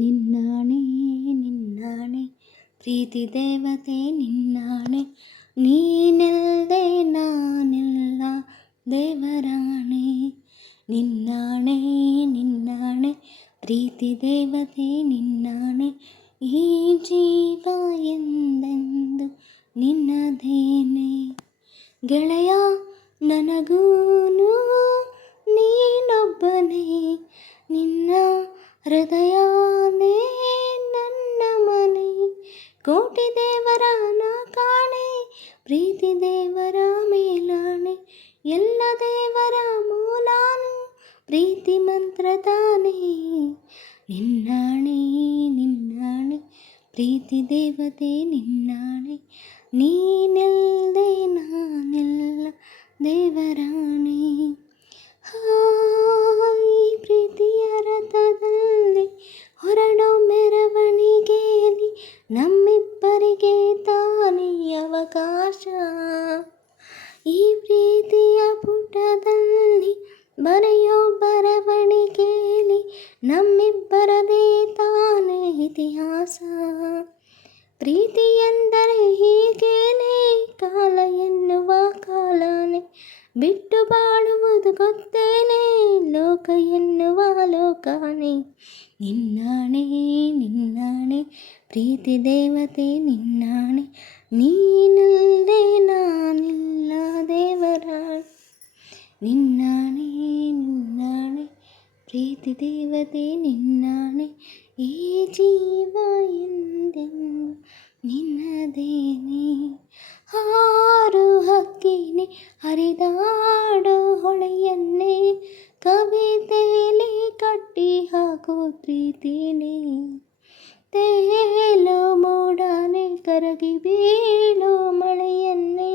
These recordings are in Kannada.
ನಿನ್ನಾಣೆ ನಿನ್ನಾಣೆ ಪ್ರೀತಿ ದೇವತೆ ನಿನ್ನಾಣೆ, ನೀನಿಲ್ಲದೆ ನಾನಿಲ್ಲ ದೇವರಾಣೆ. ನಿನ್ನಾಣೆ ನಿನ್ನಾಣೆ ಪ್ರೀತಿ ದೇವತೆ ನಿನ್ನಾಣೆ, ಈ ಜೀವ ಎಂದೆಂದು ನಿನ್ನದೇನೆ. ಗೆಳೆಯ ನನಗೂನು ನೀನೊಬ್ಬನೇ, ನಿನ್ನ ಹೃದಯನೇ ನನ್ನ ಮನೆ. ಕೋಟಿ ದೇವರ ನಾ ಕಾಣೆ, ಪ್ರೀತಿ ದೇವರ ಮೇಲಾಣೆ. ಎಲ್ಲ ದೇವರ ಮೂಲಾನು ಪ್ರೀತಿ ಮಂತ್ರ ತಾನೇ. ನಿನ್ನಾಣೆ ನಿನ್ನಾಣೆ ಪ್ರೀತಿ ದೇವತೆ ನಿನ್ನಾಣೆ, ನೀನಿಲ್ಲದೆ ನಾನಿಲ್ಲ ದೇವರಾಣೆ. ಈ ಪ್ರೀತಿಯ ರಥದಲ್ಲಿ ಹೊರಡೋ ಮೆರವಣಿಗೆಯಲ್ಲಿ ನಮ್ಮಿಬ್ಬರಿಗೆ ತಾನೇ ಅವಕಾಶ. ಈ ಪ್ರೀತಿಯ ಪುಟದಲ್ಲಿ ಬರೆಯೋ ಬರವಣಿಗೆಯಲ್ಲಿ ನಮ್ಮಿಬ್ಬರದೇ ತಾನೇ ಇತಿಹಾಸ. ಪ್ರೀತಿ ಎಂದರೆ ಹೀಗೇನೆ, ಕಾಲ ಎನ್ನುವ ಕಾಲನೇ ಬಿಟ್ಟು ಬಾಳುವುದು ಗೊತ್ತೇನೆ, ಲೋಕ ಎನ್ನುವ ಲೋಕನೇ. ನಿನ್ನಾಣೆ ನಿನ್ನಾಣೆ ಪ್ರೀತಿ ದೇವತೆ ನಿನ್ನಾಣೆ, ನೀನಿಲ್ಲದೆ ನಾನಿಲ್ಲ ದೇವರಾಣೆ. ನಿನ್ನಾಣೆ ನಿನ್ನಾಣೆ ಪ್ರೀತಿ ದೇವತೆ ನಿನ್ನಾಣೆ, ಈ ಜೀವ ಎಂದೆಂದು ನಿನ್ನದೇನೆ. ಹಾರು ಹಕ್ಕಿನೇ ಹರಿದಾಡೋ ಹೊಳೆಯನ್ನೇ ಕವಿತೆಯಲ್ಲಿ ಕಟ್ಟಿ ಹಾಕೋ ಪ್ರೀತಿನೇ. ತೇಲೋ ಮೋಡನೆ ಕರಗಿ ಬೀಳೋ ಮಳೆಯನ್ನೇ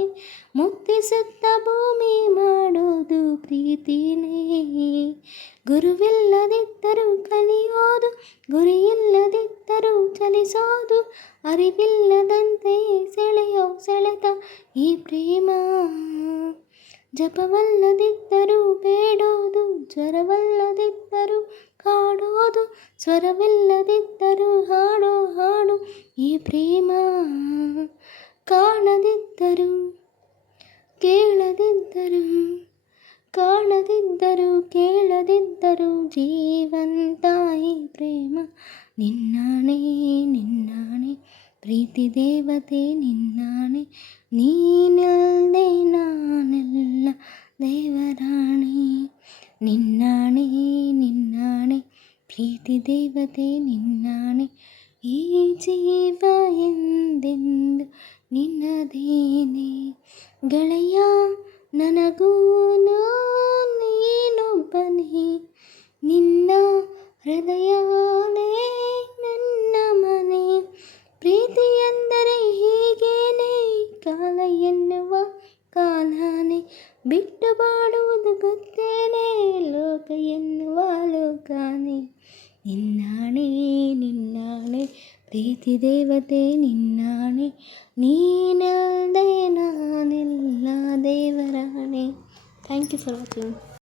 ಮುತ್ತಿಸುತ್ತ ಭೂಮಿ ಮಾಡೋದು ಪ್ರೀತಿನೇ. ಗುರುವಿಲ್ಲದಿದ್ದರೂ ಕಲಿಯೋದು, ಗುರಿಯಿಲ್ಲದಿದ್ದರೂ ಚಲಿಸೋದು, ಅರಿವಿಲ್ಲದಂತೆ ಸೆಳೆಯೋ ಸೆಳೆತ ಈ ಪ್ರೇಮ. ಜಪವಲ್ಲದಿದ್ದರೂ ಬೇಡೋದು, ಜ್ವರವಲ್ಲದಿದ್ದರೂ ಕಾಡೋದು, ಸ್ವರವಿಲ್ಲದಿದ್ದರೂ ಹಾಡೋ ಹಾಡು ಈ ಪ್ರೇಮ. ಕಾಣದಿದ್ದರೂ ಕೇಳದಿದ್ದರೂ, ಕಾಣದಿದ್ದರೂ ಕೇಳದಿದ್ದರೂ ಜೀವಂತ ಈ ಪ್ರೇಮ. ನಿನ್ನಾಣೆ ನಿನ್ನಾಣೆ ಪ್ರೀತಿ ದೇವತೆ ನಿನ್ನಾಣೆ, ನೀನಿಲ್ಲದೆ ನಾನೆಲ್ಲ ದೇವರಾಣೆ. ನಿನ್ನಾಣೆ ನಿನ್ನಾಣೆ ಪ್ರೀತಿ ದೇವತೆ ನಿನ್ನಾಣೆ, ಈ ಜೀವ ಎಂದೆಂದು ನಿನ್ನದೇನೆ. ಗೆಳೆಯ ನನಗೂನು ನೀನೊಬ್ಬನೇ, ನಿನ್ನ ಹೃದಯನೇ ನನ್ನ ಮನೆ. ಪ್ರೀತಿ ಎಂದರೆ ಹೀಗೇನೆ, ಕಾಲ ಎನ್ನುವ ಕಾಲನೇ ಬಿಟ್ಟು ಬಾಡುವುದು ಗೊತ್ತೇನೆ, ಲೋಕ ಎನ್ನುವ ಲೋಕನೇ. ನಿನ್ನಾಣೆ ನಿನ್ನಾಣೆ ಪ್ರೀತಿ ದೇವತೆ ನಿನ್ನಾಣೆ, ನೀನಿಲ್ಲದೆ ನಾನಿಲ್ಲ ದೇವರಾಣೆ. Thank you for watching.